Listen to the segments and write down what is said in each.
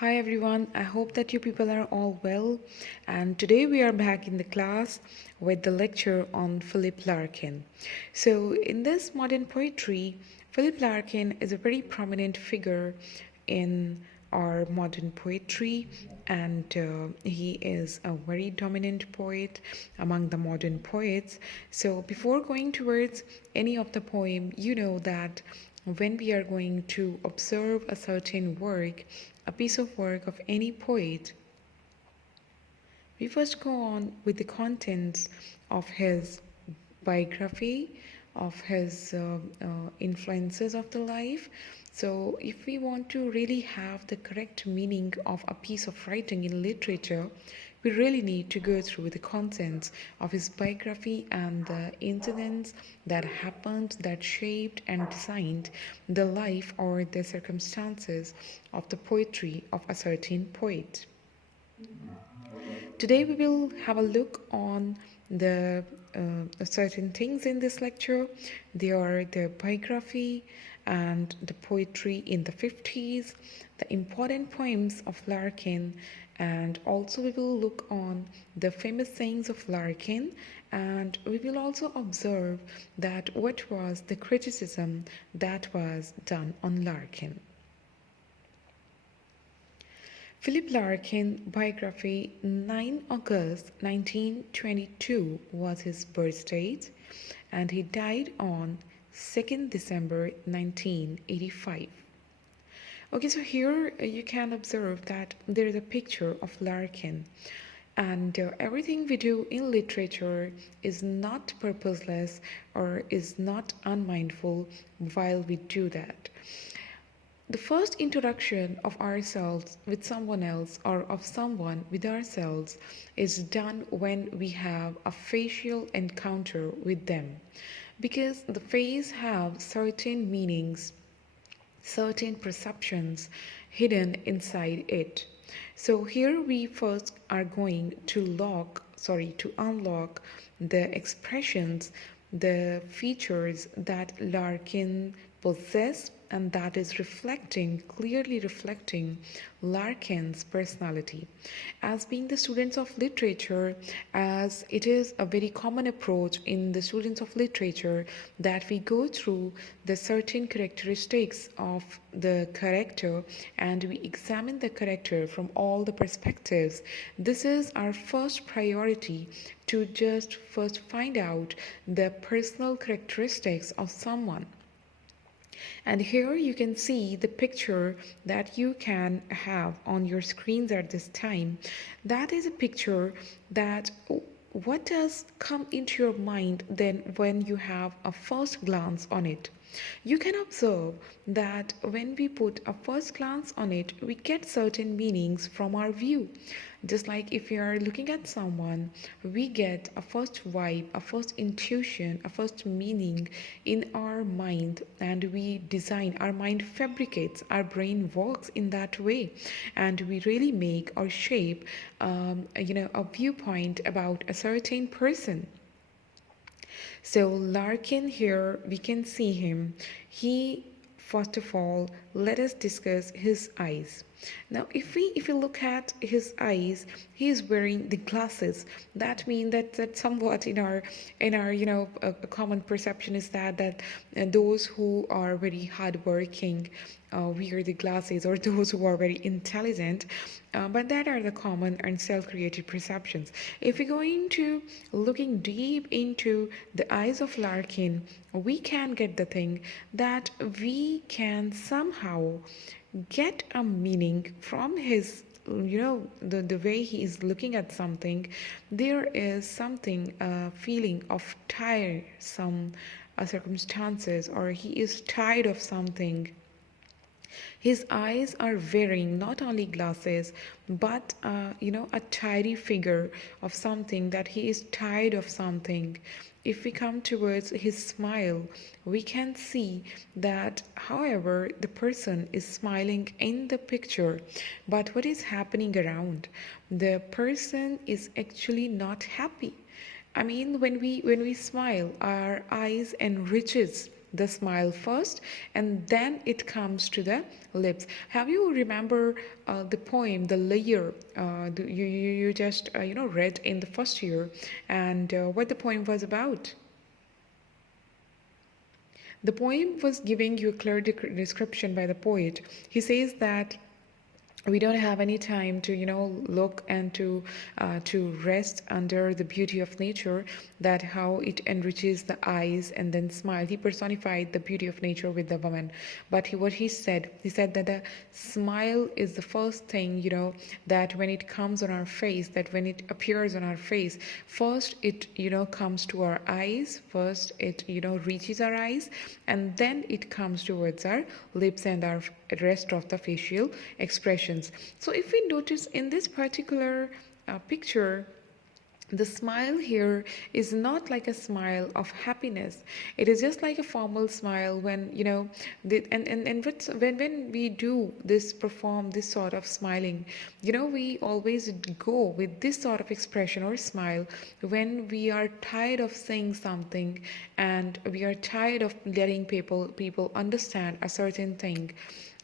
Hi everyone, I hope that you people are all well. And today we are back in the class with the lecture on Philip Larkin. So, in this modern poetry, Philip Larkin is a very prominent figure in our modern poetry, and he is a very dominant poet among the modern poets. So, before going towards any of the poem, you know that when we are going to observe a certain work, a piece of work of any poet, we first go on with the contents of his biography, of his influences of the life. So, if we want to really have the correct meaning of a piece of writing in literature, we really need to go through the contents of his biography and the incidents that happened, that shaped and designed the life or the circumstances of the poetry of a certain poet. Today we will have a look on the certain things in this lecture. They are the biography and the poetry in the 50s, the important poems of Larkin, and also we will look on the famous sayings of Larkin, and we will also observe that what was the criticism that was done on Larkin. Philip Larkin biography, 9 August 1922 was his birth date, and he died on 2nd December 1985. Okay, so here you can observe that there is a picture of Larkin, and everything we do in literature is not purposeless or is not unmindful while we do that. The first introduction of ourselves with someone else or of someone with ourselves is done when we have a facial encounter with them, because the face have certain meanings, certain perceptions hidden inside it. So here we first are going to unlock the expressions, the features that Larkin possess, and that is clearly reflecting Larkin's personality. As being the students of literature, as it is a very common approach in the students of literature that we go through the certain characteristics of the character and we examine the character from all the perspectives. This is our first priority, to just first find out the personal characteristics of someone. And here you can see the picture that you can have on your screens at this time. That is a picture that what does come into your mind then when you have a first glance on it? You can observe that when we put a first glance on it, we get certain meanings from our view. Just like if you are looking at someone, we get a first vibe, a first intuition, a first meaning in our mind, and we design, our mind fabricates, our brain works in that way, and we really make or shape, a viewpoint about a certain person. So Larkin here, we can see him. He, first of all, let us discuss his eyes. Now, if we look at his eyes, he is wearing the glasses. That means that somewhat in our a common perception is that those who are very hardworking wear the glasses, or those who are very intelligent. But that are the common and self-created perceptions. If we go into looking deep into the eyes of Larkin, we can get the thing that we can somehow get a meaning from his, the way he is looking at something. There is something, a feeling of tiresome circumstances, or he is tired of something. His eyes are wearing not only glasses, but a tidy figure of something, that he is tired of something. If we come towards his smile, we can see that, however, the person is smiling in the picture, but what is happening around? The person is actually not happy. I mean, when we smile, our eyes enriches the smile first, and then it comes to the lips. Have you remember the poem, The Layer? You just read in the first year, and what the poem was about. The poem was giving you a clear description by the poet. He says that we don't have any time to look and to rest under the beauty of nature, that how it enriches the eyes, and then smile. He personified the beauty of nature with the woman, but what he said that the smile is the first thing, that when it comes on our face, that when it appears on our face, first it comes to our eyes, first it reaches our eyes, and then it comes towards our lips and our rest of the facial expressions. So if we notice in this particular picture, the smile here is not like a smile of happiness. It is just like a formal smile when when we do this, perform this sort of smiling, we always go with this sort of expression or smile when we are tired of saying something, and we are tired of letting people understand a certain thing,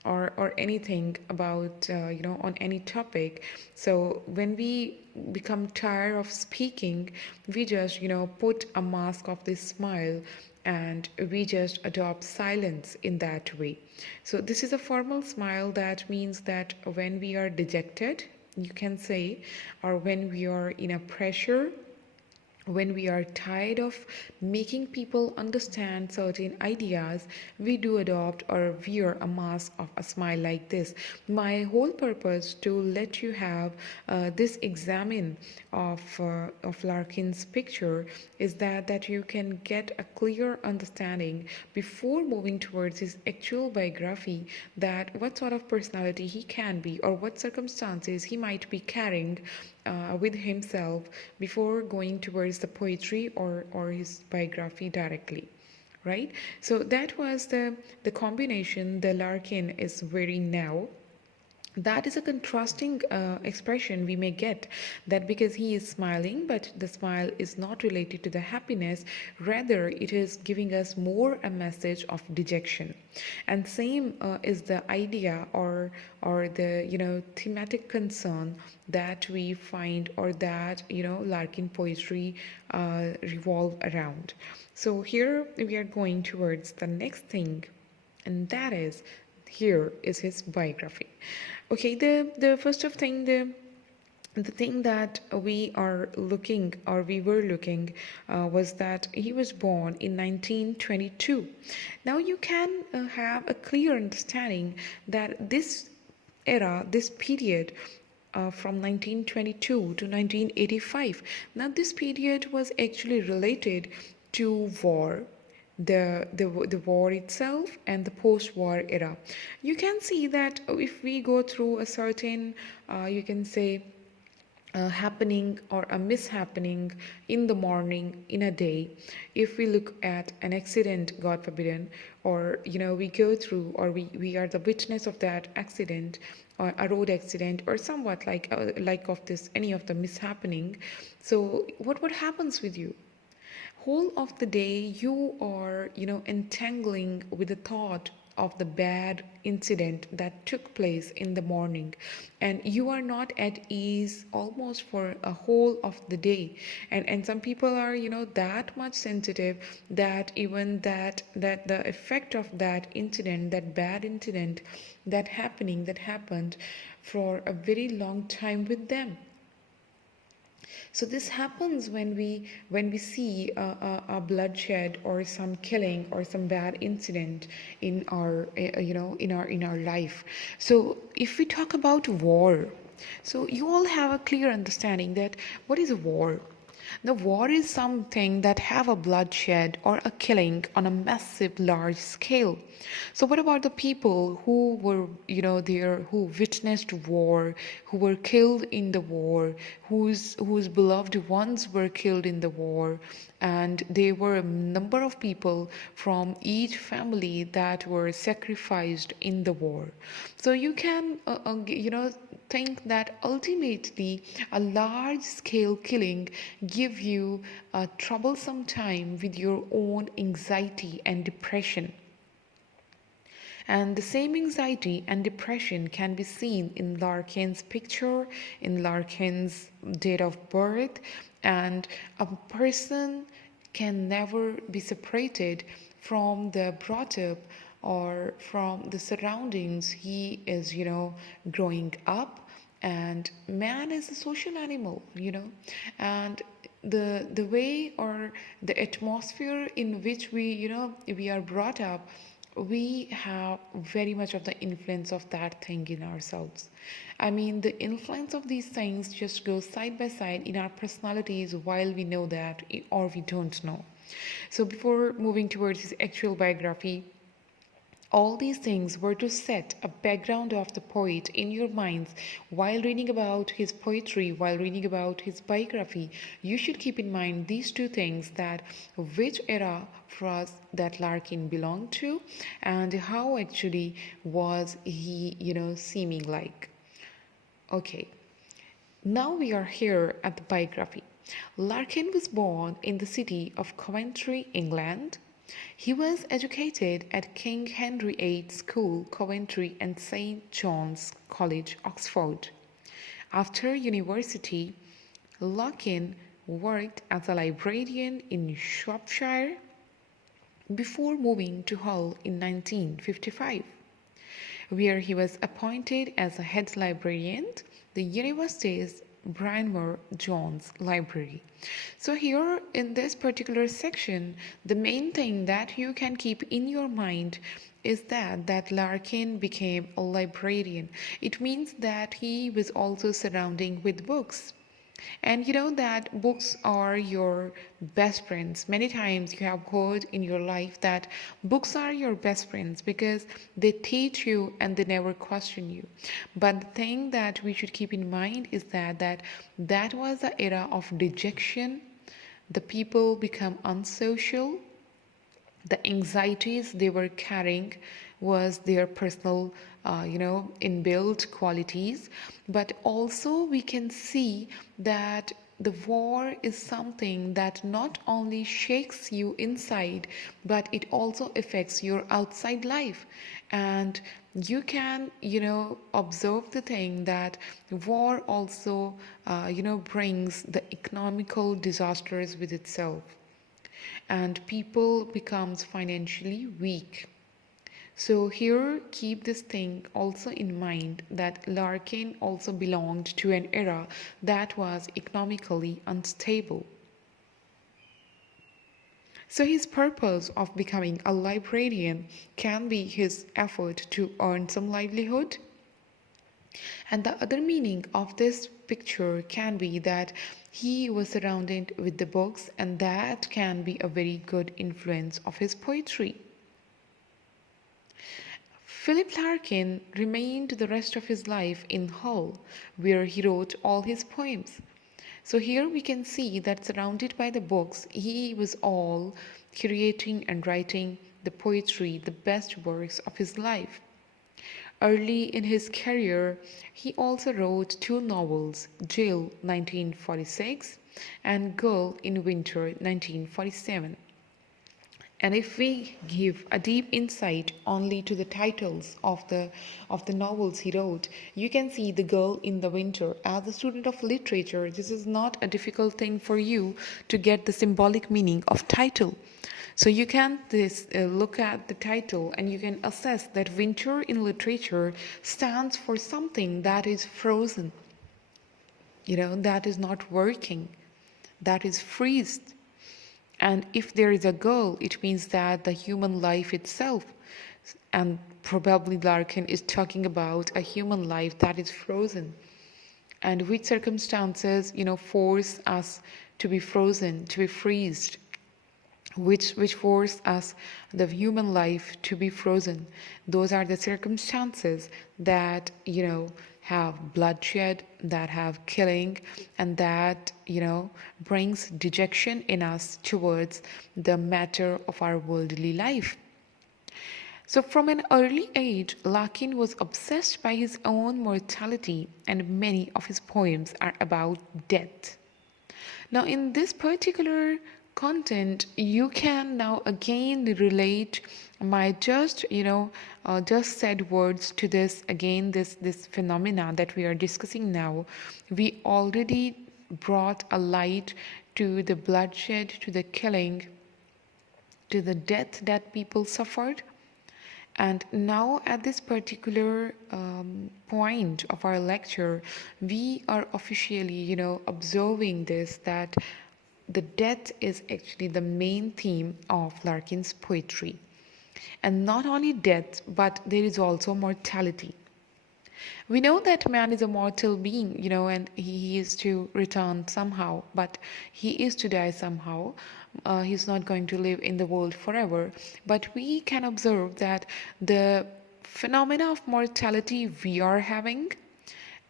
or anything about on any topic. So when we become tired of speaking, we just put a mask of this smile, and we just adopt silence in that way. So this is a formal smile. That means that when we are dejected, you can say, or when we are in a pressure, when we are tired of making people understand certain ideas, we do adopt or wear a mask of a smile like this. My whole purpose to let you have this examine of Larkin's picture is that you can get a clear understanding before moving towards his actual biography, that what sort of personality he can be, or what circumstances he might be carrying with himself, before going towards the poetry or his biography directly, right? So that was the combination the Larkin is wearing now. That is a contrasting expression we may get, that because he is smiling, but the smile is not related to the happiness, rather it is giving us more a message of dejection. And same is the idea, or the thematic concern that we find, or that Larkin poetry revolve around. So here we are going towards the next thing, and that is, here is his biography. Okay, the first of thing, the thing that we are looking, or we were looking, was that he was born in 1922. Now you can have a clear understanding that this era, this period, from 1922 to 1985. Now this period was actually related to war, the war itself, and the post-war era. You can see that if we go through a certain, you can say, happening or a mishappening in the morning, in a day, if we look at an accident, god forbidden, or we go through, or we are the witness of that accident, or a road accident, or somewhat like of this, any of the mishappening. So what happens with you? Whole of the day you are entangling with the thought of the bad incident that took place in the morning, and you are not at ease almost for a whole of the day. And some people are that much sensitive, that even that the effect of that incident, that bad incident, that happened for a very long time with them. So this happens when we see a bloodshed, or some killing, or some bad incident in our in our life. So if we talk about war, so you all have a clear understanding that what is a war. The war is something that have a bloodshed or a killing on a massive, large scale. So what about the people who were, there, who witnessed war, who were killed in the war, whose beloved ones were killed in the war, and there were a number of people from each family that were sacrificed in the war. So you can, think that ultimately a large scale killing give you a troublesome time with your own anxiety and depression. And the same anxiety and depression can be seen in Larkin's picture, in Larkin's date of birth, and a person can never be separated from the brought up or from the surroundings he is, growing up. And man is a social animal, and the way or the atmosphere in which we are brought up, we have very much of the influence of that thing in ourselves. I mean, the influence of these things just goes side by side in our personalities while we know that or we don't know. So before moving towards his actual biography, all these things were to set a background of the poet in your minds while reading about his poetry, while reading about his biography. You should keep in mind these two things, that which era was that Larkin belonged to and how actually was he, seeming like. Okay, now we are here at the biography. Larkin was born in the city of Coventry, England. He was educated at King Henry VIII School, Coventry, and St. John's College, Oxford. After university, Larkin worked as a librarian in Shropshire before moving to Hull in 1955, where he was appointed as a head librarian, the university's Branmore Jones Library. So here in this particular section, the main thing that you can keep in your mind is that Larkin became a librarian. It means that he was also surrounding with books. And you know that books are your best friends. Many times you have heard in your life that books are your best friends because they teach you and they never question you. But the thing that we should keep in mind is that was the era of dejection. The people become unsocial. The anxieties they were carrying was their personal inbuilt qualities. But also we can see that the war is something that not only shakes you inside, but it also affects your outside life. And you can observe the thing that war also brings the economical disasters with itself, and people becomes financially weak. So here keep this thing also in mind, that Larkin also belonged to an era that was economically unstable. So his purpose of becoming a librarian can be his effort to earn some livelihood. And the other meaning of this picture can be that he was surrounded with the books, and that can be a very good influence of his poetry. Philip Larkin remained the rest of his life in Hull, where he wrote all his poems. So here we can see that surrounded by the books, he was all creating and writing the poetry, the best works of his life. Early in his career, he also wrote two novels, Jail 1946 and Girl in Winter 1947. And if we give a deep insight only to the titles of the novels he wrote, you can see The Girl in the Winter. As a student of literature, this is not a difficult thing for you to get the symbolic meaning of title. So you can look at the title and you can assess that winter in literature stands for something that is frozen, that is not working, that is freezed. And if there is a girl, it means that the human life itself, and probably Larkin is talking about a human life that is frozen, and which circumstances, force us to be frozen, to be freezed, which force us, the human life, to be frozen. Those are the circumstances that have bloodshed, that have killing, and that brings dejection in us towards the matter of our worldly life. So, from an early age, Larkin was obsessed by his own mortality, and many of his poems are about death. Now, in this particular content, you can now again relate my just said words to this again. This phenomena that we are discussing now, we already brought a light to the bloodshed, to the killing, to the death that people suffered. And now, at this particular point of our lecture, we are officially, observing this, that the death is actually the main theme of Larkin's poetry. And not only death, but there is also mortality. We know that man is a mortal being, and he is to return somehow, but he is to die somehow. He's not going to live in the world forever. But we can observe that the phenomena of mortality we are having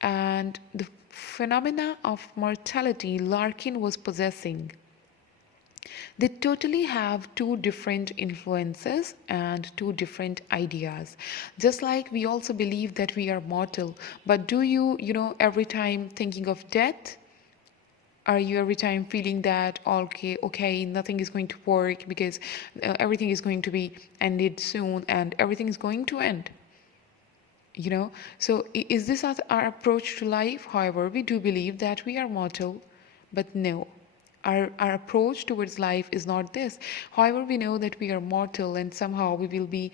and the phenomena of mortality Larkin was possessing, they totally have two different influences and two different ideas. Just like we also believe that we are mortal, but do you, every time thinking of death, are you every time feeling that okay, nothing is going to work because everything is going to be ended soon and everything is going to end? So is this our approach to life? However, we do believe that we are mortal, but no, our approach towards life is not this. However, we know that we are mortal and somehow we will be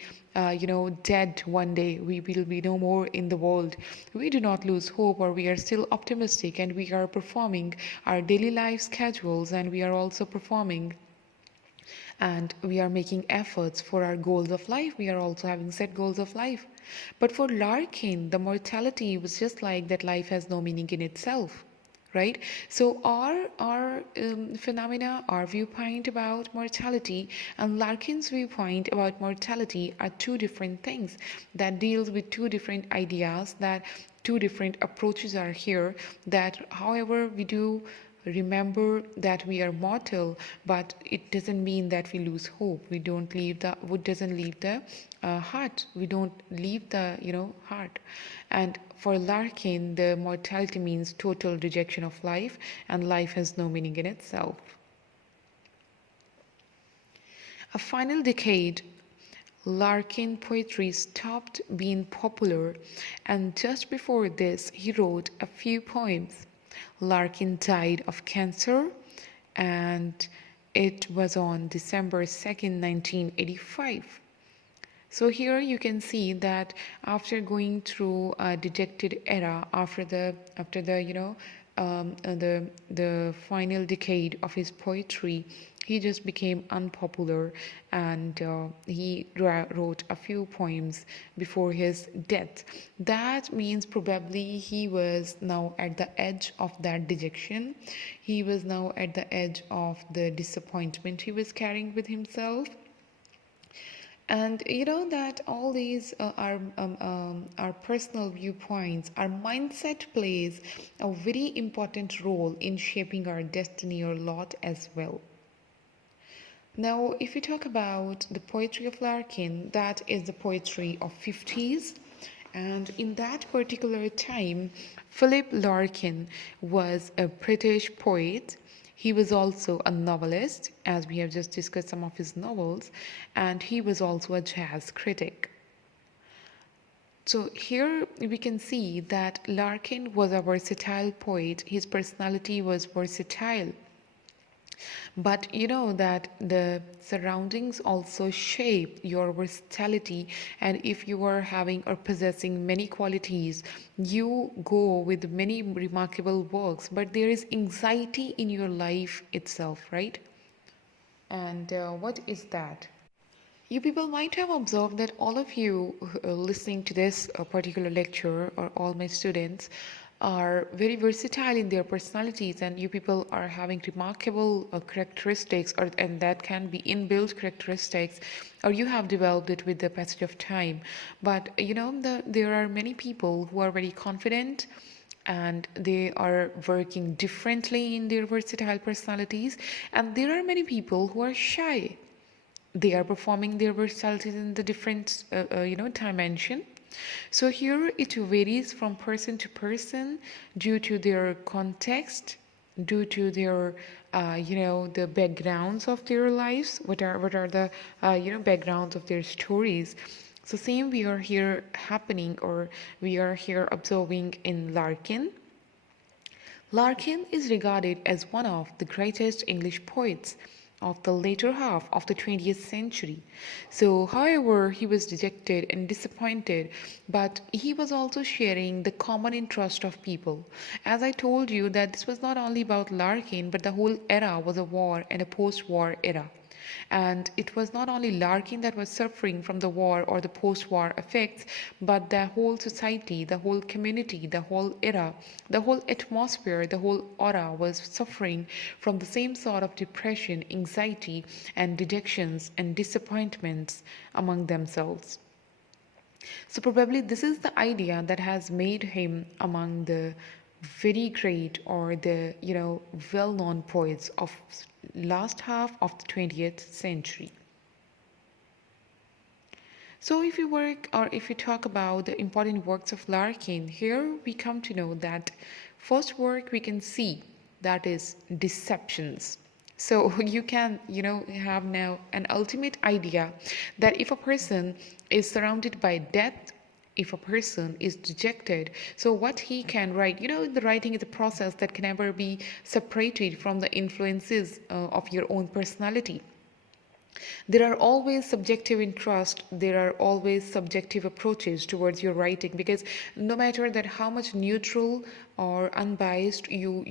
dead one day. We will be no more in the world. We do not lose hope, or we are still optimistic, and we are performing our daily life schedules, and we are also performing and we are making efforts for our goals of life. We are also having set goals of life. But for Larkin, the mortality was just like that life has no meaning in itself. Right? So our phenomena, our viewpoint about mortality and Larkin's viewpoint about mortality are two different things that deals with two different ideas, that two different approaches are here, that however we do remember that we are mortal, but it doesn't mean that we lose hope. We don't leave the wood doesn't leave the heart. We don't leave the heart. And for Larkin, the mortality means total rejection of life, and life has no meaning in itself. A final decade, Larkin poetry stopped being popular, and just before this, he wrote a few poems. Larkin died of cancer, and it was on December 2nd, 1985. So here you can see that after going through a dejected era, after the the final decade of his poetry, he just became unpopular, and he wrote a few poems before his death. That means probably he was now at the edge of that dejection. He was now at the edge of the disappointment he was carrying with himself. And that all these are personal viewpoints. Our mindset plays a very important role in shaping our destiny or lot as well. Now, if we talk about the poetry of Larkin, that is the poetry of 50s. And in that particular time, Philip Larkin was a British poet. He was also a novelist, as we have just discussed some of his novels, and he was also a jazz critic. So here we can see that Larkin was a versatile poet. His personality was versatile. But you know that the surroundings also shape your versatility, and if you are having or possessing many qualities, you go with many remarkable works, but there is anxiety in your life itself, right? And what is that? You people might have observed that all of you listening to this particular lecture, or all my students, are very versatile in their personalities, and you people are having remarkable characteristics, and that can be inbuilt characteristics, or you have developed it with the passage of time. But there are many people who are very confident, and they are working differently in their versatile personalities, and there are many people who are shy. they are performing their versatilities in the different dimension. So here it varies from person to person due to their context, due to their the backgrounds of their lives, what are the backgrounds of their stories. So same we are here happening, or we are here observing in Larkin. Larkin is regarded as one of the greatest English poets of the later half of the 20th century. So, however, he was dejected and disappointed, but he was also sharing the common interest of people. As I told you, that this was not only about Larkin, but the whole era was a war and a post war era. And it was not only Larkin that was suffering from the war or the post war effects, but the whole society, the whole community, the whole era, the whole atmosphere, the whole aura was suffering from the same sort of depression, anxiety, and dejections and disappointments among themselves. So, probably this is the idea that has made him among the very great, or the well known poets of last half of the 20th century. So if you work, or if you talk about the important works of Larkin, here we come to know that first work we can see, that is Deceptions. So you can have now an ultimate idea that if a person is surrounded by death, if a person is dejected, so what he can write, the writing is a process that can never be separated from the influences of your own personality. There are always subjective interest, there are always subjective approaches towards your writing, because no matter that how much neutral or unbiased you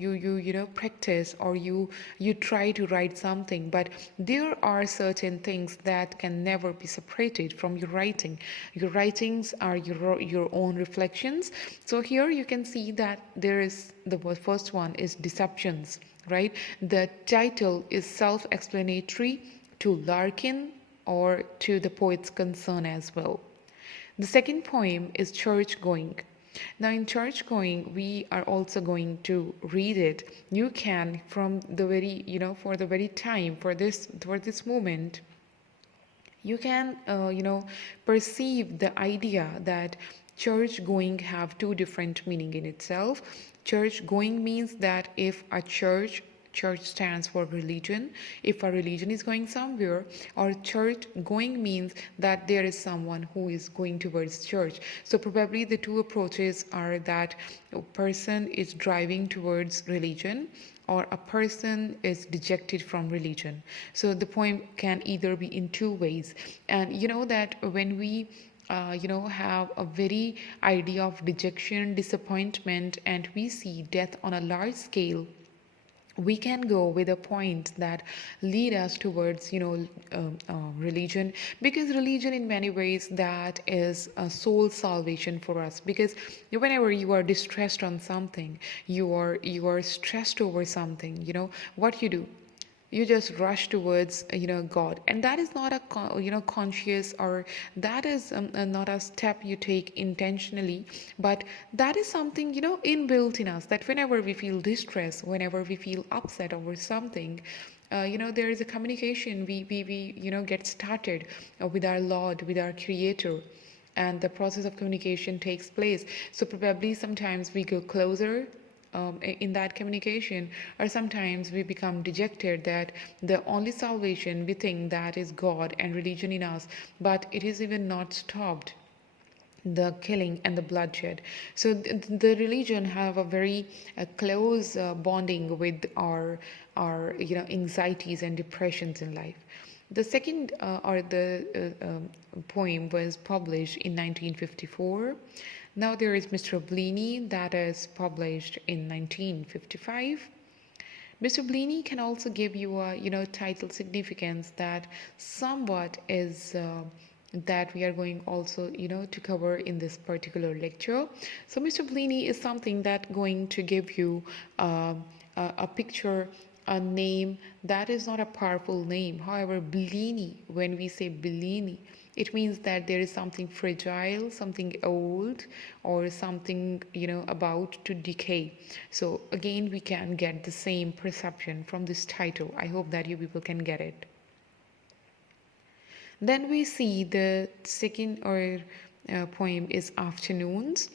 practice, or you try to write something, but there are certain things that can never be separated from your writing. Your writings are your own reflections. So here you can see that there is the first one is Deceptions, right? The title is self-explanatory to Larkin, or to the poet's concern as well. The second poem is Church Going. Now, in Church Going, we are also going to read it. You can, from the very, for the very time, for this moment, you can, perceive the idea that church going have two different meaning in itself. Church going means that if a church stands for religion, if a religion is going somewhere, or church going means that there is someone who is going towards church. So probably the two approaches are that a person is driving towards religion, or a person is dejected from religion. So the poem can either be in two ways. And you know that when we have a very idea of dejection, disappointment, and we see death on a large scale, we can go with a point that lead us towards religion, because religion in many ways that is a soul salvation for us. Because whenever you are distressed on something, you are stressed over something, what you do, you just rush towards God, and that is not a conscious, or that is not a step you take intentionally, but that is something inbuilt in us, that whenever we feel distress, whenever we feel upset over something, there is a communication we get started with our Lord, with our Creator, and the process of communication takes place. So probably sometimes we go closer in that communication, or sometimes we become dejected that the only salvation we think that is God and religion in us, but it is even not stopped the killing and the bloodshed. So the religion have a very close bonding with our anxieties and depressions in life. The second or the poem was published in 1954. Now there is Mr. Bleaney that is published in 1955. Mr. Bleaney can also give you a title significance that somewhat is that we are going also to cover in this particular lecture. So Mr. Bleaney is something that going to give you a picture, a name that is not a powerful name. However, Bleaney, when we say Bleaney, it means that there is something fragile, something old, or something about to decay. So again, we can get the same perception from this title. I hope that you people can get it. Then we see the second or poem is Afternoons.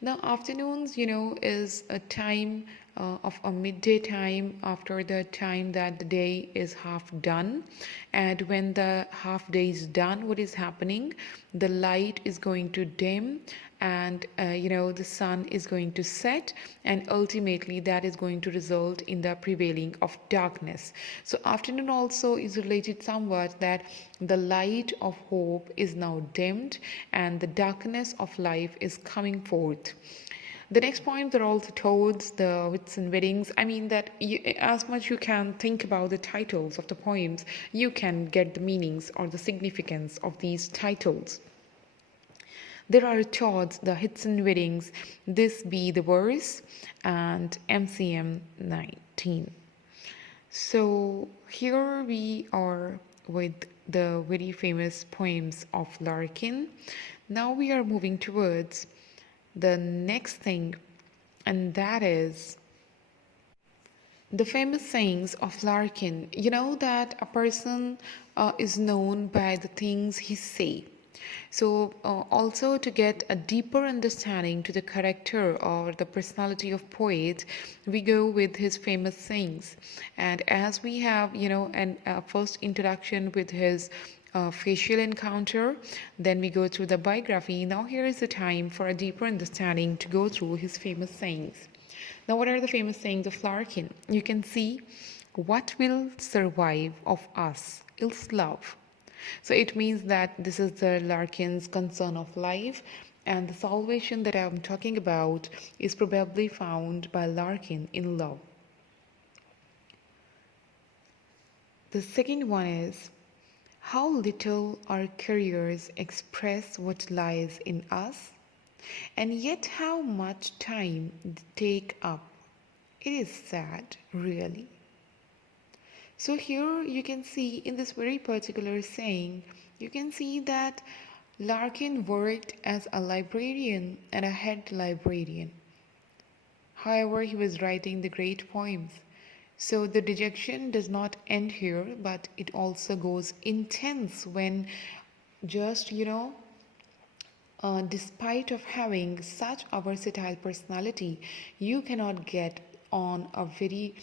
Now, afternoons, is a time of a midday time after the time that the day is half done. And when the half day is done, what is happening? The light is going to dim, and the sun is going to set, and ultimately that is going to result in the prevailing of darkness. So afternoon also is related somewhat that the light of hope is now dimmed and the darkness of life is coming forth. The next poems are also towards the wits and weddings. I mean that as much you can think about the titles of the poems, you can get the meanings or the significance of these titles. There are chords, the hits and weddings, this be the verse, and MCM 19. So here we are with the very famous poems of Larkin. Now we are moving towards the next thing, and that is the famous sayings of Larkin. You know that a person is known by the things he say. So also to get a deeper understanding to the character or the personality of poet, we go with his famous sayings. And as we have, an first introduction with his facial encounter, then we go through the biography. Now here is the time for a deeper understanding to go through his famous sayings. Now, what are the famous sayings of Larkin? You can see, what will survive of us is love. So it means that this is the Larkin's concern of life, and the salvation that I'm talking about is probably found by Larkin in love. The second one is, how little our careers express what lies in us, and yet how much time they take up. It is sad, really. So here you can see in this very particular saying, you can see that Larkin worked as a librarian and a head librarian. However, he was writing the great poems. So the dejection does not end here, but it also goes intense when just, despite of having such a versatile personality, you cannot get on a very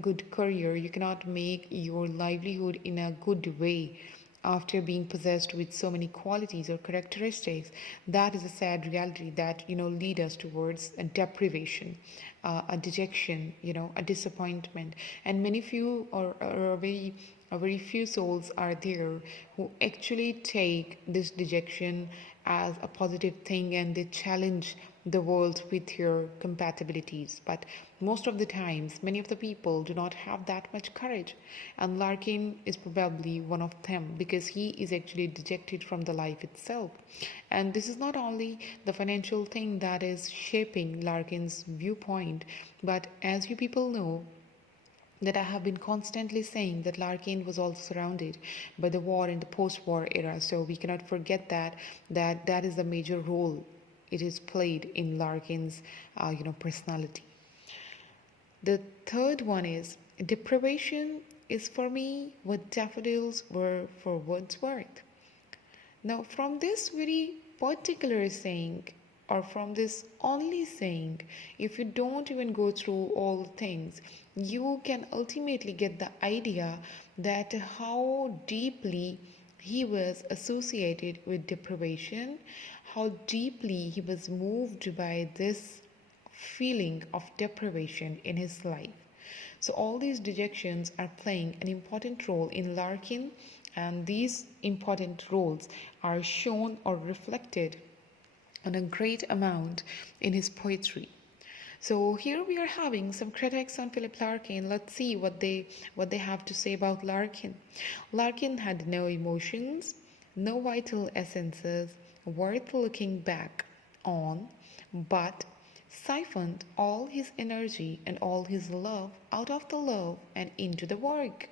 good career. You cannot make your livelihood in a good way after being possessed with so many qualities or characteristics. That is a sad reality that lead us towards a deprivation, a dejection, a disappointment. And many few or very few souls are there who actually take this dejection as a positive thing, and they challenge the world with your compatibilities. But most of the times, many of the people do not have that much courage, and Larkin is probably one of them, because he is actually dejected from the life itself. And this is not only the financial thing that is shaping Larkin's viewpoint, but as you people know, that I have been constantly saying that Larkin was also surrounded by the war and the post-war era. So we cannot forget that is a major role it is played in Larkin's personality. The third one is, deprivation is for me what daffodils were for Wordsworth. Now, from this very particular saying, or from this only saying, if you don't even go through all things, you can ultimately get the idea that how deeply he was associated with deprivation, how deeply he was moved by this feeling of deprivation in his life. So all these dejections are playing an important role in Larkin, and these important roles are shown or reflected on a great amount in his poetry. So here we are having some critics on Philip Larkin. Let's see what they have to say about Larkin. Larkin had no emotions, no vital essences worth looking back on, but siphoned all his energy and all his love out of the love and into the work.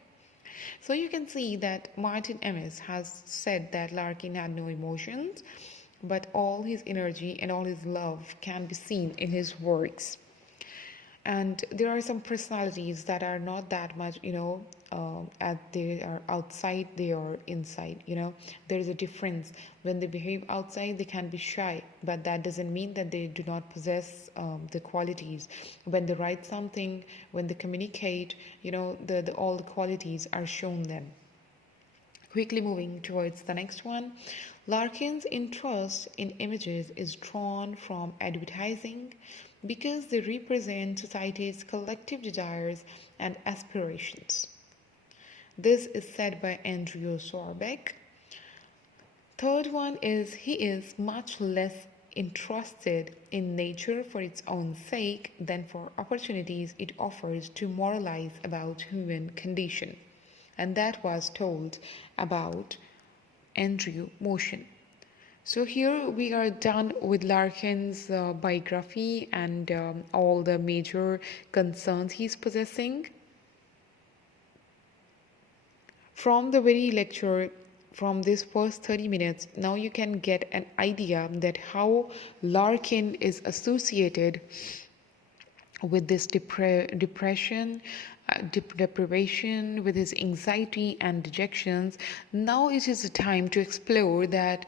So you can see that Martin Amis has said that Larkin had no emotions, but all his energy and all his love can be seen in his works. And there are some personalities that are not that much, as they are outside, they are inside. There is a difference. When they behave outside, they can be shy, but that doesn't mean that they do not possess the qualities. When they write something, when they communicate, all the qualities are shown them. Quickly moving towards the next one, Larkin's interest in images is drawn from advertising because they represent society's collective desires and aspirations. This is said by Andrew Sorbeck. Third one is he is much less interested in nature for its own sake than for opportunities it offers to moralize about human condition. And that was told about Andrew Motion. So here we are done with Larkin's biography and all the major concerns he's possessing. From the very lecture, from this first 30 minutes, now you can get an idea that how Larkin is associated with this depression, deprivation, with his anxiety and dejections. Now it is the time to explore that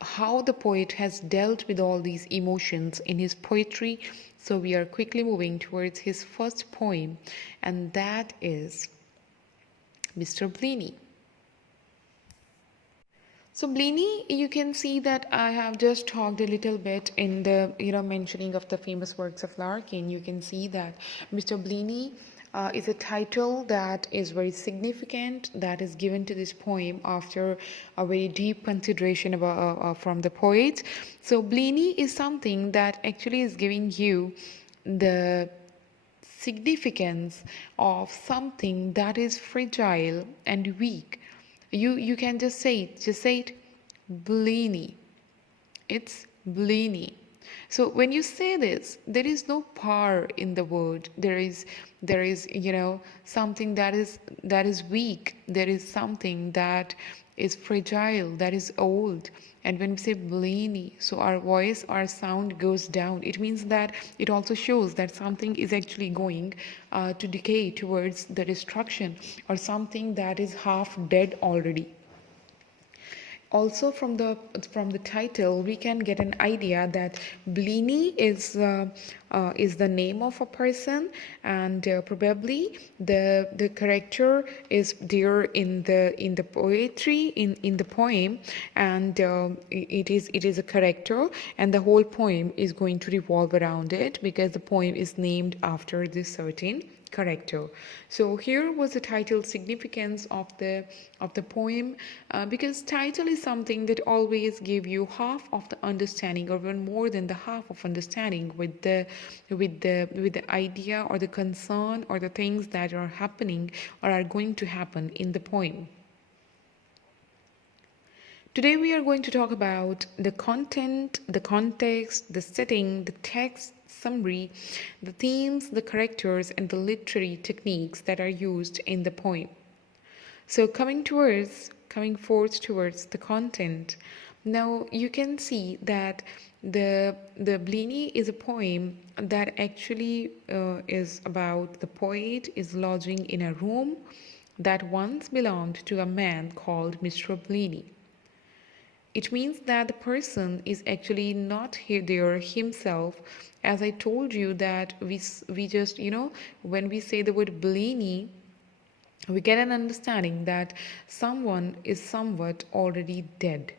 how the poet has dealt with all these emotions in his poetry. So we are quickly moving towards his first poem, and that is Mr. Bleaney. So Bleaney, you can see that I have just talked a little bit in the mentioning of the famous works of Larkin. You can see that Mr. Bleaney is a title that is very significant, that is given to this poem after a very deep consideration about, from the poet. So Bleaney is something that actually is giving you the significance of something that is fragile and weak. You can just say it, Bleaney. It's Bleaney. So when you say this, there is no power in the word. There is something that is weak. There is something that is fragile, that is old. And when we say Bleaney, so our voice, our sound goes down. It means that it also shows that something is actually going to decay towards the destruction, or something that is half dead already. Also from the title, we can get an idea that Bleaney is the name of a person, and probably the character is there in the poetry, in the poem, and it is a character, and the whole poem is going to revolve around it because the poem is named after this certain character. So here was the title significance of the poem, because title is something that always give you half of the understanding, or even more than the half of understanding with the idea or the concern or the things that are happening or are going to happen in the poem. Today we are going to talk about the content, the context, the setting, the text, summary, the themes, the characters, and the literary techniques that are used in the poem. So coming forth towards the content, now you can see that the Bleaney is a poem that actually is about the poet is lodging in a room that once belonged to a man called Mr. Bleaney. It means that the person is actually not there himself. As I told you that we just, when we say the word Bleaney, we get an understanding that someone is somewhat already dead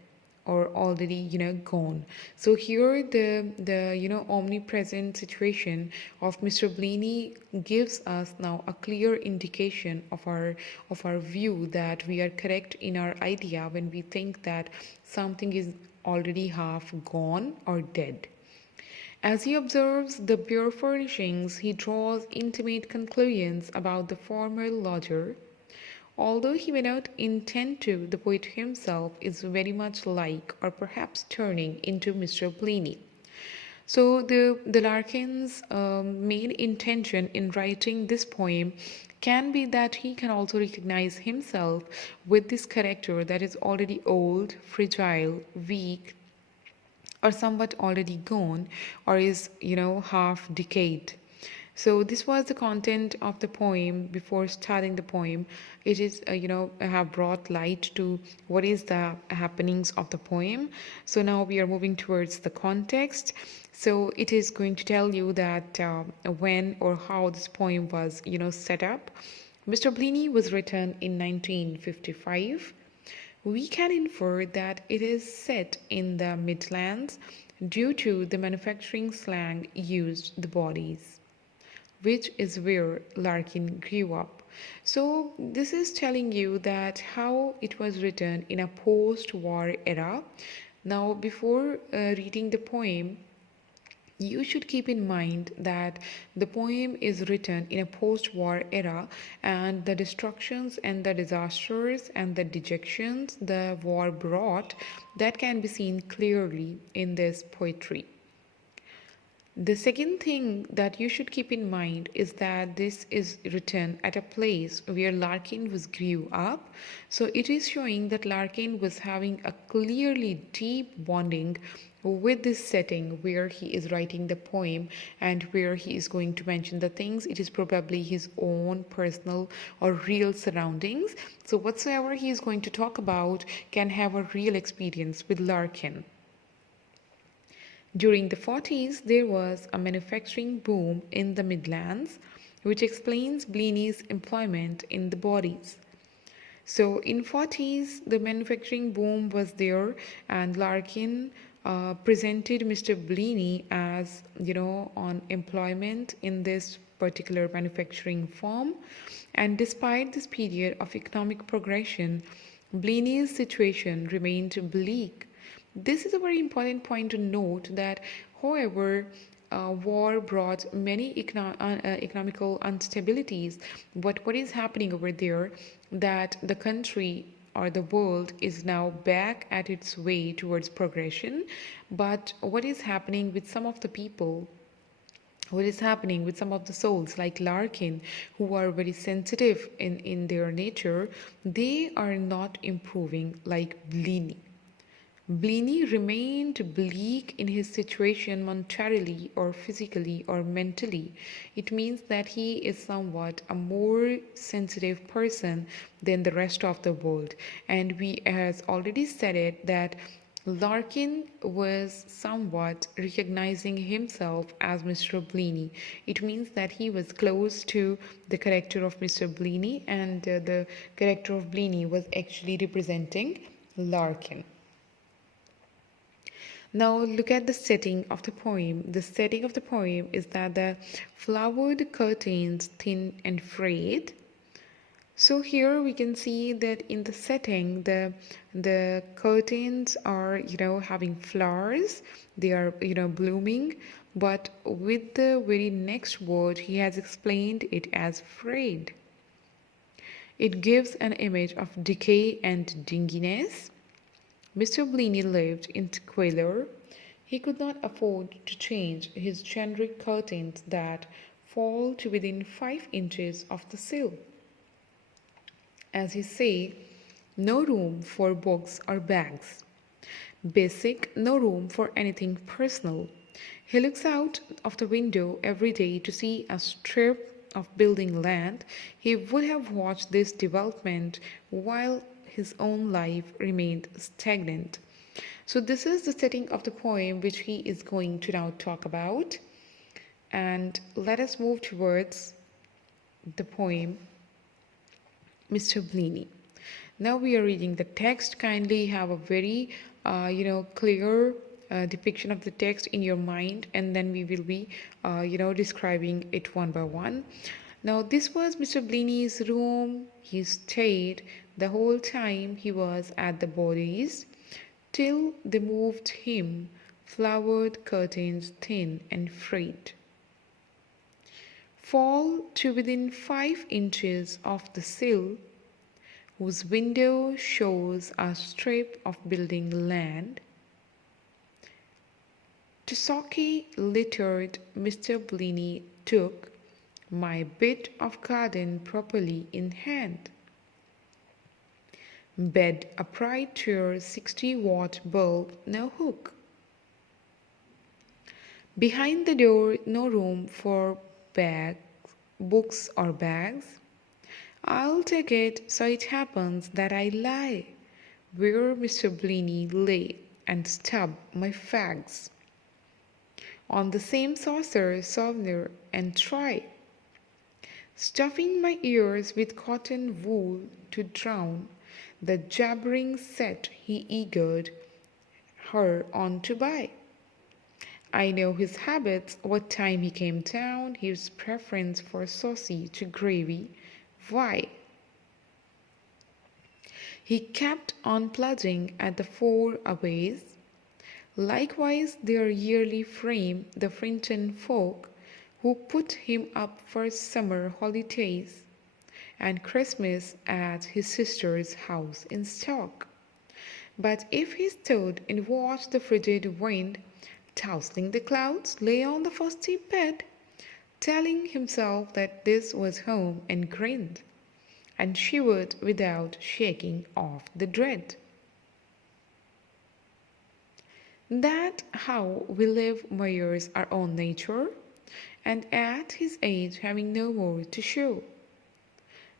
or already gone. So here the omnipresent situation of Mr. Bleaney gives us now a clear indication of our view that we are correct in our idea when we think that something is already half gone or dead. As he observes the bare furnishings, he draws intimate conclusions about the former lodger. Although he may not intend to, the poet himself is very much like, or perhaps turning into, Mr. Bleaney. So the Larkin's main intention in writing this poem can be that he can also recognize himself with this character that is already old, fragile, weak, or somewhat already gone, or is half decayed. So this was the content of the poem. Before starting the poem, it is I have brought light to what is the happenings of the poem. So now we are moving towards the context. So it is going to tell you that when or how this poem was set up. Mr. Bleaney was written in 1955. We can infer that it is set in the Midlands due to the manufacturing slang used the bodies, which is where Larkin grew up. So, this is telling you that how it was written in a post war era. Now, before reading the poem, you should keep in mind that the poem is written in a post war era, and the destructions and the disasters and the dejections the war brought, that can be seen clearly in this poetry. The second thing that you should keep in mind is that this is written at a place where Larkin was grew up. So it is showing that Larkin was having a clearly deep bonding with this setting where he is writing the poem and where he is going to mention the things. It is probably his own personal or real surroundings. So whatsoever he is going to talk about can have a real experience with Larkin. During the 40s, there was a manufacturing boom in the Midlands, which explains Bleaney's employment in the bodies. So in 40s, the manufacturing boom was there, and Larkin presented Mr. Bleaney as on employment in this particular manufacturing firm. And despite this period of economic progression, Bleaney's situation remained bleak. This is a very important point to note that, however, war brought many economical instabilities. But what is happening over there, that the country or the world is now back at its way towards progression. But what is happening with some of the people, what is happening with some of the souls like Larkin, who are very sensitive in their nature, they are not improving like Bleaney. Bleaney remained bleak in his situation monetarily or physically or mentally. It means that he is somewhat a more sensitive person than the rest of the world. And we has already said it that Larkin was somewhat recognizing himself as Mr. Bleaney. It means that he was close to the character of Mr. Bleaney, and the character of Bleaney was actually representing Larkin. Now look at the setting of the poem. The setting of the poem is that the flowered curtains thin and frayed. So here we can see that in the setting, the curtains are having flowers. They are blooming. But with the very next word, he has explained it as frayed. It gives an image of decay and dinginess. Mr. Bleaney lived in squalor. He could not afford to change his generic curtains that fall to within 5 inches of the sill. As he say, no room for books or bags. Basic, no room for anything personal. He looks out of the window every day to see a strip of building land. He would have watched this development while his own life remained stagnant. So this is the setting of the poem which he is going to now talk about. And let us move towards the poem Mr. Bleaney. Now we are reading the text. Kindly have a very clear depiction of the text in your mind, and then we will be describing it one by one. Now this was Mr. Bleaney's room. He stayed the whole time he was at the bodies, till they moved him flowered curtains thin and frayed. Fall to within 5 inches of the sill, whose window shows a strip of building land. To socky littered Mr. Bleaney took my bit of garden properly in hand. Bed upright chair 60-watt bulb, no hook. Behind the door no room for bags, books or bags. I'll take it so it happens that I lie where Mr. Bleaney lay and stub my fags on the same saucer, souvenir, and try, stuffing my ears with cotton wool to drown the jabbering set he eagered her on to buy. I know his habits, what time he came down, his preference for saucy to gravy. Why? He kept on plodding at the four aways. Likewise their yearly frame, the Frinton folk, who put him up for summer holidays and Christmas at his sister's house in Stock. But if he stood and watched the frigid wind tousling the clouds, lay on the frosty bed, telling himself that this was home, and grinned, and shivered without shaking off the dread. That how we live mirrors our own nature, and at his age having no more to show.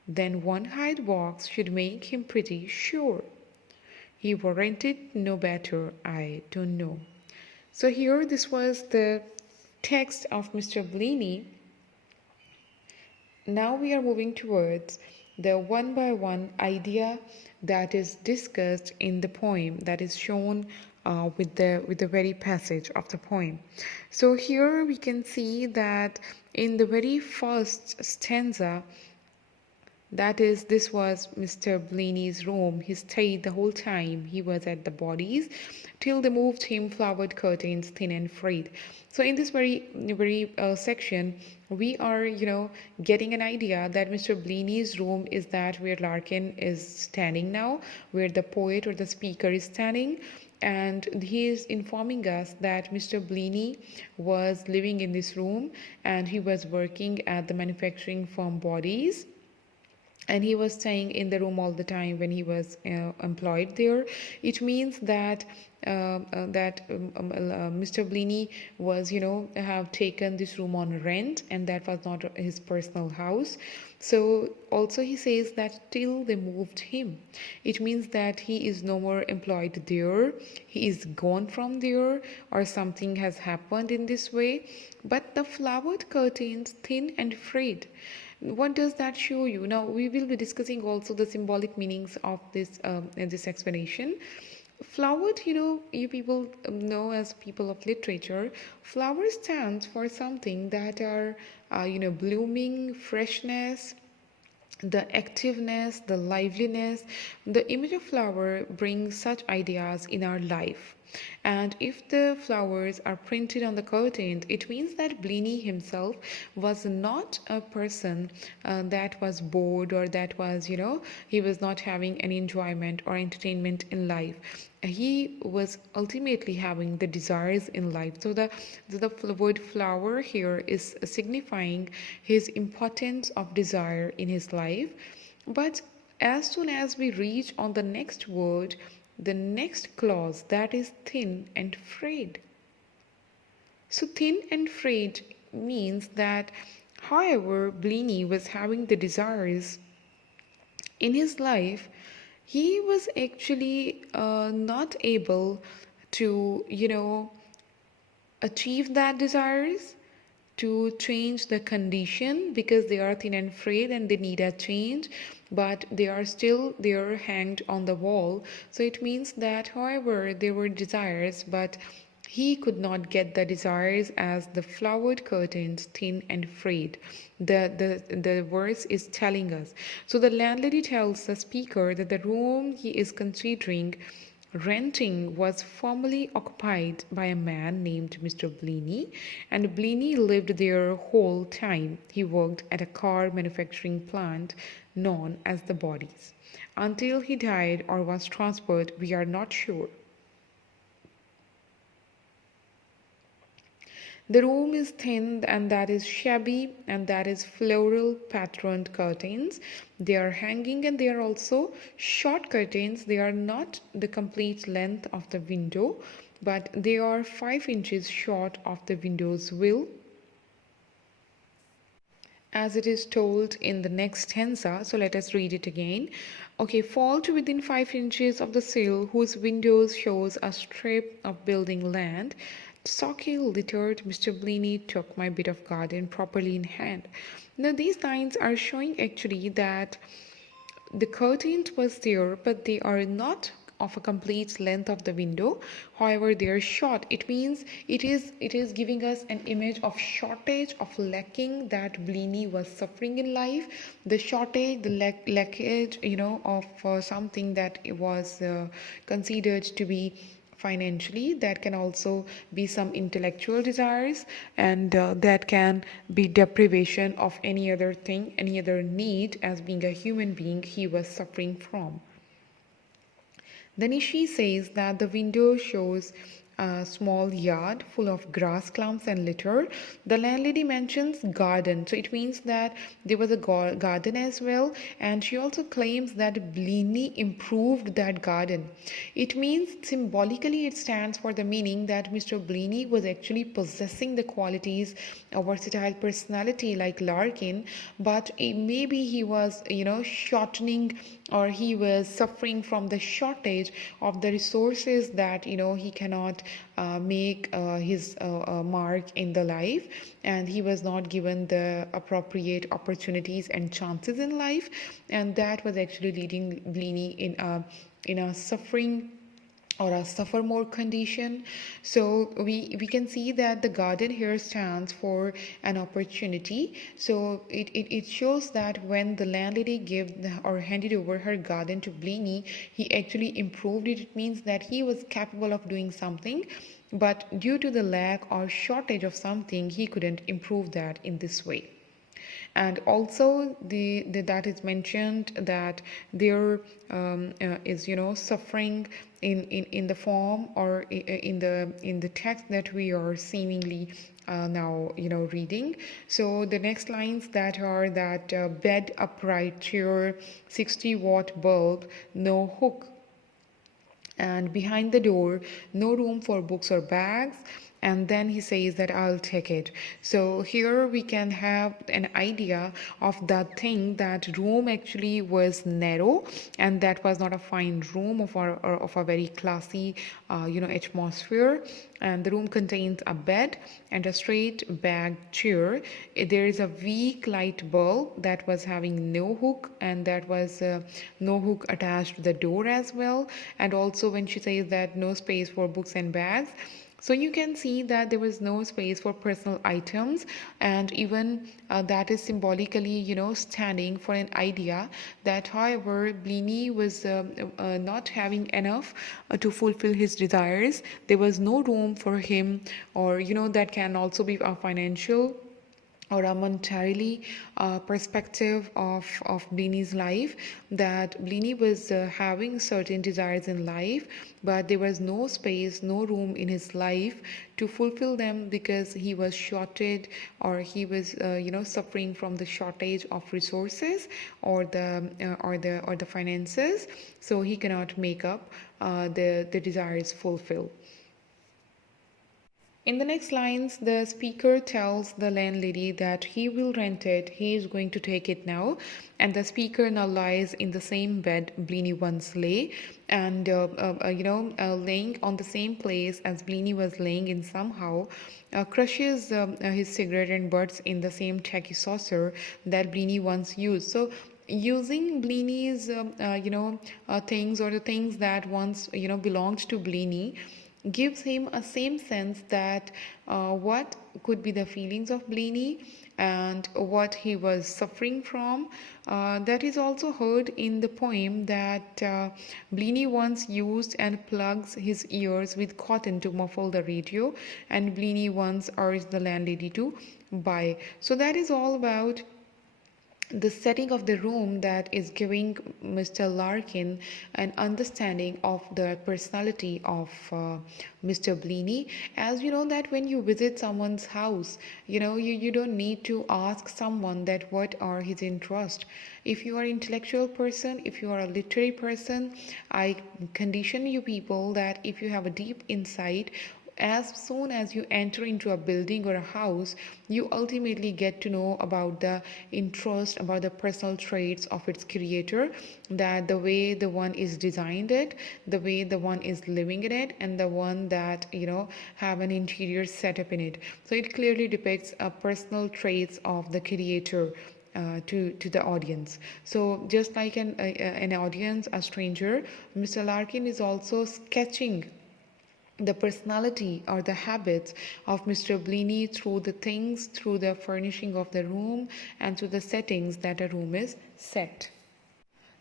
Then one hide box should make him pretty sure. He warranted no better, I don't know. So here this was the text of Mr. Bleaney. Now we are moving towards the one by one idea that is discussed in the poem, that is shown with the very passage of the poem. So here we can see that in the very first stanza, that is, this was Mr. Bleaney's room. He stayed the whole time he was at the bodies, till they moved him flowered curtains thin and frayed. So in this very section, we are, getting an idea that Mr. Bleaney's room is that where Larkin is standing now, where the poet or the speaker is standing. And he is informing us that Mr. Bleaney was living in this room and he was working at the manufacturing firm Bodies, and he was staying in the room all the time when he was employed there. It means that Mr. Bleaney was, have taken this room on rent, and that was not his personal house. So also he says that till they moved him, it means that he is no more employed there, he is gone from there, or something has happened in this way. But the flowered curtains thin and frayed, what does that show you? Now we will be discussing also the symbolic meanings of this explanation. Flowered, you people know as people of literature, flower stands for something that are blooming, freshness, the activeness, the liveliness. The image of flower brings such ideas in our life. And if the flowers are printed on the curtains, it means that Bleaney himself was not a person that was bored, or that was, he was not having any enjoyment or entertainment in life. He was ultimately having the desires in life. So the word flower here is signifying his importance of desire in his life. But as soon as we reach on the next word, the next clause, that is thin and frayed. So thin and frayed means that however Bleaney was having the desires in his life, he was actually not able to achieve that desires, to change the condition, because they are thin and frayed and they need a change, but they are still there hanged on the wall. So it means that however there were desires, but he could not get the desires as the flowered curtains thin and frayed. The verse is telling us. So the landlady tells the speaker that the room he is considering renting was formerly occupied by a man named Mr. Bleaney, and Bleaney lived there whole time. He worked at a car manufacturing plant known as the Bodies. Until he died or was transferred, we are not sure. The room is thin, and that is shabby, and that is floral patterned curtains. They are hanging, and they are also short curtains. They are not the complete length of the window, but they are 5 inches short of the window's sill. as it is told in the next stanza. So let us read it again. Okay, fall to within 5 inches of the sill, whose windows shows a strip of building land. Socky littered, Mr. Bleaney took my bit of garden properly in hand. Now these lines are showing actually that the curtains was there, but they are not of a complete length of the window. However, they are short. It means it is giving us an image of shortage, of lacking that Bleaney was suffering in life. The shortage, the lackage, of something that it was considered to be financially. That can also be some intellectual desires, and that can be deprivation of any other thing, any other need. As being a human being, he was suffering from. Then she says that the window shows a small yard full of grass clumps and litter. The landlady mentions garden, so it means that there was a garden as well, and she also claims that Bleaney improved that garden. It means symbolically it stands for the meaning that Mr. Bleaney was actually possessing the qualities, a versatile personality like Larkin, but maybe he was, shortening, or he was suffering from the shortage of the resources that he cannot make his mark in the life, and he was not given the appropriate opportunities and chances in life, and that was actually leading Bleaney in a suffering or a suffer more condition. So we can see that the garden here stands for an opportunity. So it shows that when the landlady gave or handed over her garden to Bleaney, he actually improved it. It means that he was capable of doing something, but due to the lack or shortage of something, he couldn't improve that in this way. And also that is mentioned that there is suffering in the form, or in the text that we are seemingly now reading. So the next lines that are that bed upright chair, 60-watt bulb, no hook, and behind the door no room for books or bags. And then he says that I'll take it. So here we can have an idea of that thing, that room actually was narrow, and that was not a fine room of a very classy atmosphere. And the room contains a bed and a straight back chair. There is a weak light bulb that was having no hook, and that was no hook attached to the door as well. And also when she says that no space for books and bags, so you can see that there was no space for personal items, and even that is symbolically, standing for an idea that, however, Bleaney was not having enough to fulfill his desires. There was no room for him, or that can also be a financial or a monetarily perspective of Bleaney's life, that Bleaney was having certain desires in life, but there was no space, no room in his life to fulfill them, because he was shorted, or he was suffering from the shortage of resources, or the finances, so he cannot make up the desires fulfill. In the next lines, the speaker tells the landlady that he will rent it, he is going to take it now, and the speaker now lies in the same bed Bleaney once lay, and laying on the same place as Bleaney was laying in somehow, crushes his cigarette and butts in the same tacky saucer that Bleaney once used. So using Bleaney's things, or the things that once belonged to Bleaney, gives him a same sense that what could be the feelings of Bleaney, and what he was suffering from. That is also heard in the poem that Bleaney once used and plugs his ears with cotton to muffle the radio, and Bleaney once urged the landlady to buy. So that is all about the setting of the room, that is giving Mr. Larkin an understanding of the personality of Mr. Bleaney. As you know that when you visit someone's house, you don't need to ask someone that what are his interests. If you are an intellectual person, if you are a literary person, I condition you people that if you have a deep insight, as soon as you enter into a building or a house, you ultimately get to know about the interest, about the personal traits of its creator, that the way the one is designed it, the way the one is living in it, and the one that have an interior setup in it. So it clearly depicts a personal traits of the creator to the audience. So just like an audience, a stranger, Mr. Larkin is also sketching the personality or the habits of Mr. Bleaney through the things, through the furnishing of the room, and through the settings that a room is set.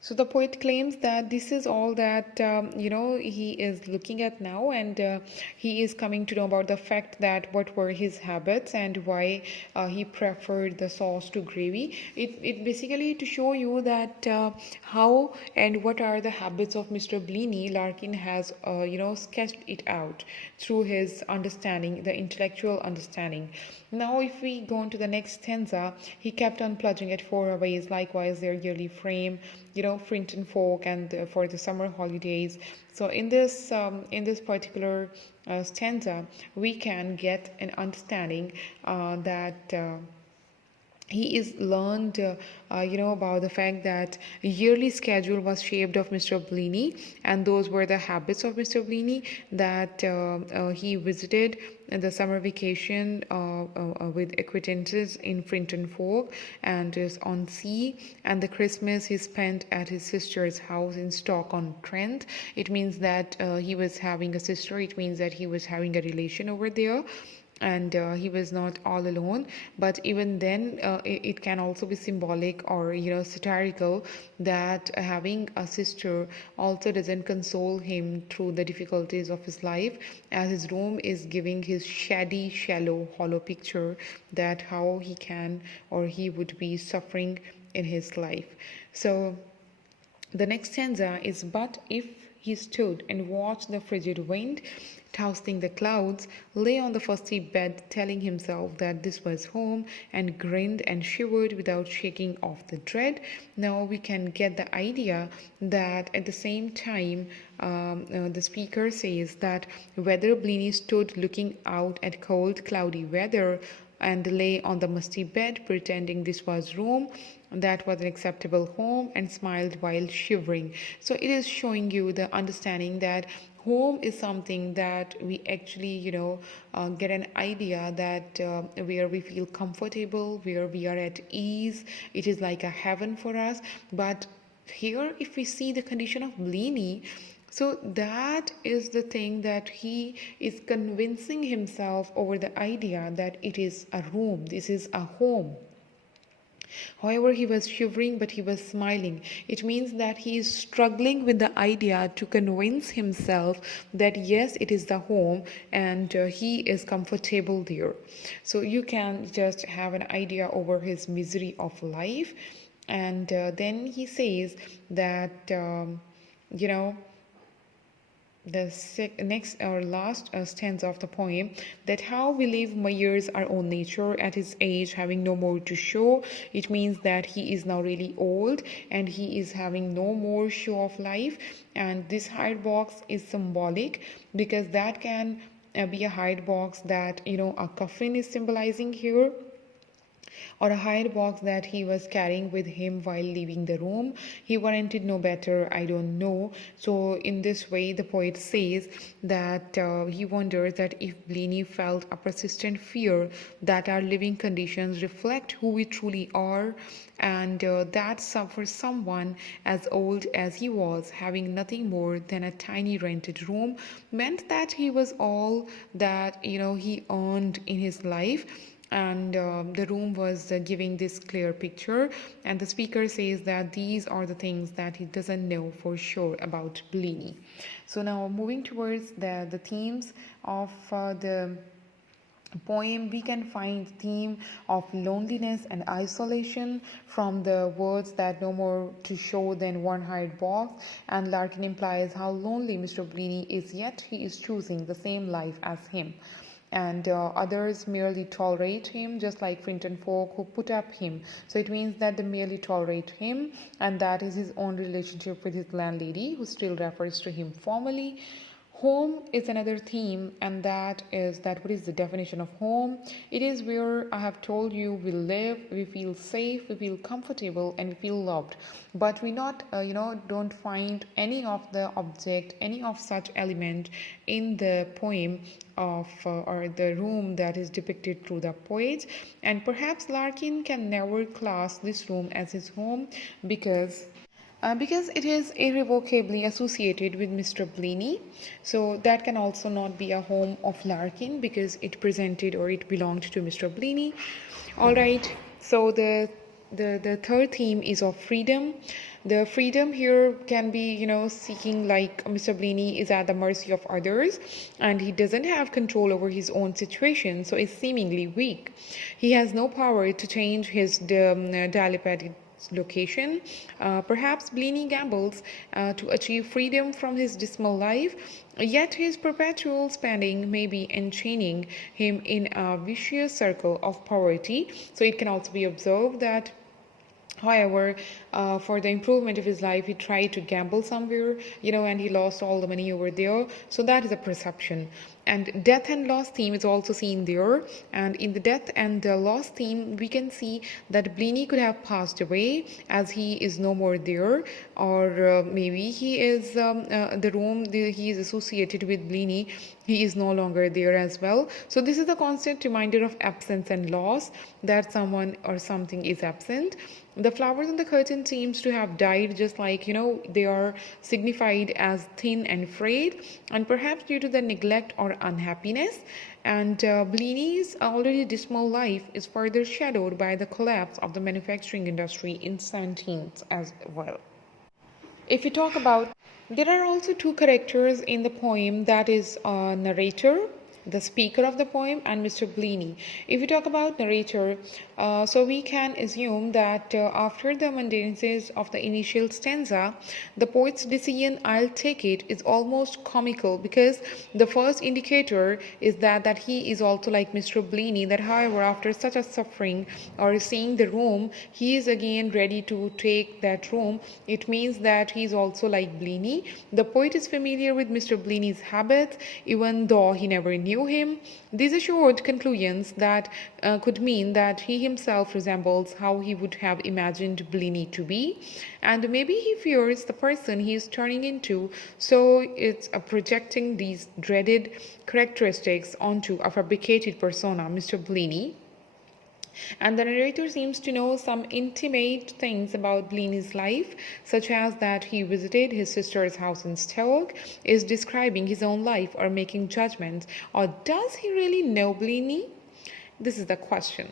So the poet claims that this is all that he is looking at now, and he is coming to know about the fact that what were his habits and why he preferred the sauce to gravy. It basically to show you that how and what are the habits of Mr. Bleaney. Larkin has sketched it out through his understanding, the intellectual understanding. Now, if we go on to the next stanza, he kept on plunging at four ways, likewise their yearly frame, Frinton folk, and for the summer holidays. So in this particular stanza, we can get an understanding that. He is learned about the fact that yearly schedule was shaped of Mr. Bleaney, and those were the habits of Mr. Bleaney, that he visited the summer vacation with acquaintances in Frinton Folk and is on sea, and the Christmas he spent at his sister's house in Stoke-on-Trent. It means that he was having a sister. It means that he was having a relation over there, and he was not all alone. But even then, it can also be symbolic or satirical, that having a sister also doesn't console him through the difficulties of his life, as his room is giving his shady, shallow, hollow picture that how he can or he would be suffering in his life. So the next stanza is, but if he stood and watched the frigid wind tossing the clouds, lay on the fusty bed, telling himself that this was home, and grinned and shivered without shaking off the dread. Now we can get the idea that at the same time, the speaker says that whether Bleaney stood looking out at cold, cloudy weather and lay on the musty bed, pretending this was room, that was an acceptable home, and smiled while shivering. So it is showing you the understanding that home is something that we actually get an idea that where we feel comfortable, where we are at ease. It is like a heaven for us. But here, if we see the condition of Bleaney, so that is the thing, that he is convincing himself over the idea that it is a room, this is a home. However, he was shivering, but he was smiling. It means that he is struggling with the idea to convince himself that yes, it is the home, and he is comfortable there. So you can just have an idea over his misery of life. And then he says that, the next or last stanza of the poem, that how we live mirrors our own nature at his age, having no more to show. It means that he is now really old and he is having no more show of life, and this hide box is symbolic because that can be a hide box that a coffin is symbolizing here, or a hide box that he was carrying with him while leaving the room. He warranted no better, I don't know. So in this way, the poet says that he wonders that if Bleaney felt a persistent fear that our living conditions reflect who we truly are, and that for someone as old as he was, having nothing more than a tiny rented room meant that he was all that he earned in his life. And the room was giving this clear picture, and the speaker says that these are the things that he doesn't know for sure about Bleaney. So now moving towards the themes of the poem, we can find theme of loneliness and isolation from the words that no more to show than one hide box, and Larkin implies how lonely Mr. Bleaney is, yet he is choosing the same life as him, and others merely tolerate him, just like Frinton folk who put up him. So it means that they merely tolerate him, and that is his own relationship with his landlady, who still refers to him formally. Home is another theme, and that is that what is the definition of home? It is where I have told you we live, we feel safe, we feel comfortable, and we feel loved. But we not, don't find any of the object, any of such element in the poem of or the room that is depicted through the poet. And perhaps Larkin can never class this room as his home because it is irrevocably associated with Mr. Bleaney. So that can also not be a home of Larkin because it presented or it belonged to Mr. Bleaney. All right. So the third theme is of freedom. The freedom here can be, seeking like Mr. Bleaney is at the mercy of others and he doesn't have control over his own situation, so is seemingly weak. He has no power to change his dilapidated location. Perhaps Bleaney gambles to achieve freedom from his dismal life, yet his perpetual spending may be enchaining him in a vicious circle of poverty. So it can also be observed that however, for the improvement of his life, he tried to gamble somewhere, and he lost all the money over there. So that is a perception. And death and loss theme is also seen there. And in the death and the loss theme, we can see that Bleaney could have passed away as he is no more there, or maybe he is the room he is associated with Bleaney. He is no longer there as well. So this is a constant reminder of absence and loss, that someone or something is absent. The flowers on the curtain seems to have died, just like they are signified as thin and frayed, and perhaps due to the neglect or unhappiness. And Bleaney's already dismal life is further shadowed by the collapse of the manufacturing industry in 17th as well. If we talk about, there are also two characters in the poem, that is a narrator, the speaker of the poem, and Mr. Bleaney. If we talk about narrator, so we can assume that after the mundanecies of the initial stanza, the poet's decision, "I'll take it," is almost comical, because the first indicator is that he is also like Mr. Bleaney, that however, after such a suffering or seeing the room, he is again ready to take that room. It means that he is also like Bleaney. The poet is familiar with Mr. Bleaney's habits, even though he never knew him. These assured conclusions that could mean that he himself resembles how he would have imagined Bleaney to be, and maybe he fears the person he is turning into, so it's projecting these dreaded characteristics onto a fabricated persona, Mr. Bleaney. And the narrator seems to know some intimate things about Bleaney's life, such as that he visited his sister's house in Stoke, is describing his own life or making judgments. Or does he really know Bleaney? This is the question.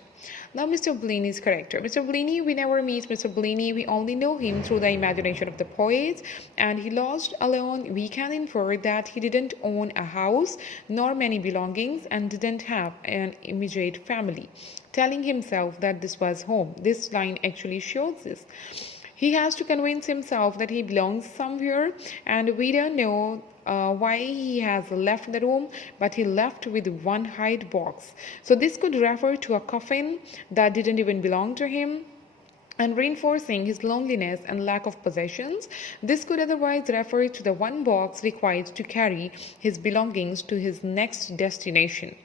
Now, Mr. Bleaney's character. Mr. Bleaney, we never meet Mr. Bleaney. We only know him through the imagination of the poet. And he lost alone. We can infer that he didn't own a house nor many belongings and didn't have an immediate family, telling himself that this was home. This line actually shows this. He has to convince himself that he belongs somewhere, and we don't know why he has left the room, but he left with one hide box. So this could refer to a coffin that didn't even belong to him, and reinforcing his loneliness and lack of possessions. This could otherwise refer to the one box required to carry his belongings to his next destination.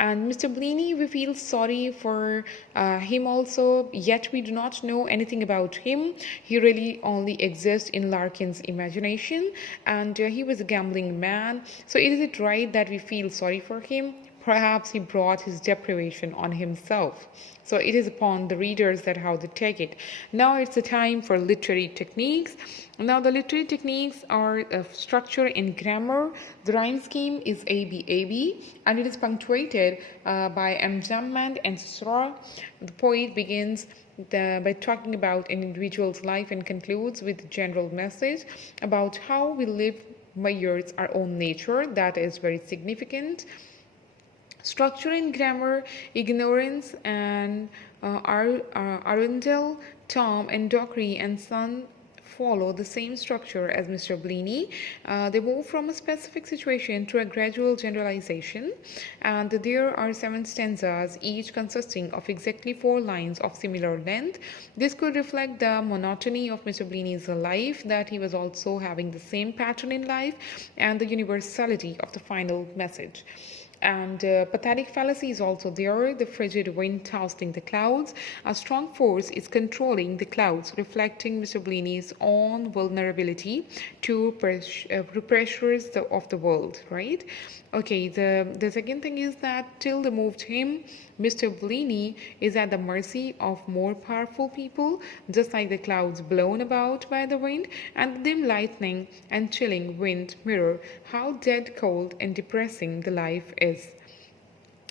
And Mr. Bleaney, we feel sorry for him also, yet we do not know anything about him. He really only exists in Larkin's imagination, and he was a gambling man. So is it right that we feel sorry for him? Perhaps he brought his deprivation on himself. So it is upon the readers that how they take it. Now it's the time for literary techniques. Now the literary techniques are structure and grammar. The rhyme scheme is ABAB, and it is punctuated by emjambment and sura. The poet begins by talking about an individual's life and concludes with a general message about how we live mirrors our own nature. That is very significant. Structure and grammar, ignorance and Arundel, Tom and Dockery and Son follow the same structure as Mr. Bleaney. They move from a specific situation to a gradual generalization, and there are 7 stanzas, each consisting of exactly 4 lines of similar length. This could reflect the monotony of Mr. Bleaney's life, that he was also having the same pattern in life, and the universality of the final message. And pathetic fallacy is also there. The frigid wind tossing the clouds. A strong force is controlling the clouds, reflecting Mr. Bleaney's own vulnerability to pressures of the world, right? Okay, the second thing is that till the moved him, Mr. Bleaney is at the mercy of more powerful people, just like the clouds blown about by the wind, and the dim lightning and chilling wind mirror how dead cold and depressing the life is.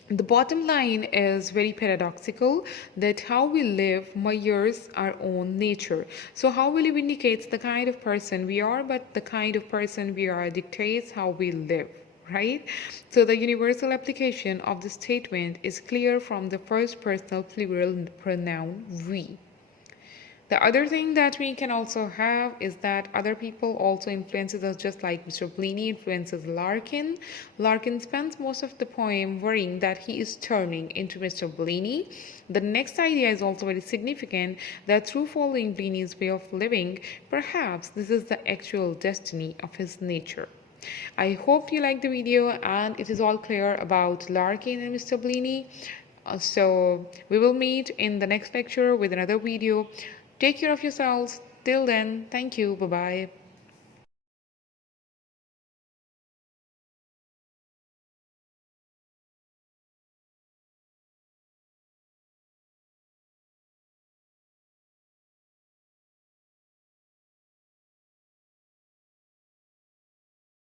The bottom line is very paradoxical, that how we live mirrors our own nature. So how we live indicates the kind of person we are, but the kind of person we are dictates how we live, right? So the universal application of the statement is clear from the first personal plural pronoun we. The other thing that we can also have is that other people also influences us, just like Mr. Bleaney influences Larkin. Larkin spends most of the poem worrying that he is turning into Mr. Bleaney. The next idea is also very significant, that through following Bleaney's way of living, perhaps this is the actual destiny of his nature. I hope you liked the video and it is all clear about Larkin and Mr. Bleaney. So we will meet in the next lecture with another video. Take care of yourselves. Till then, thank you. Bye bye.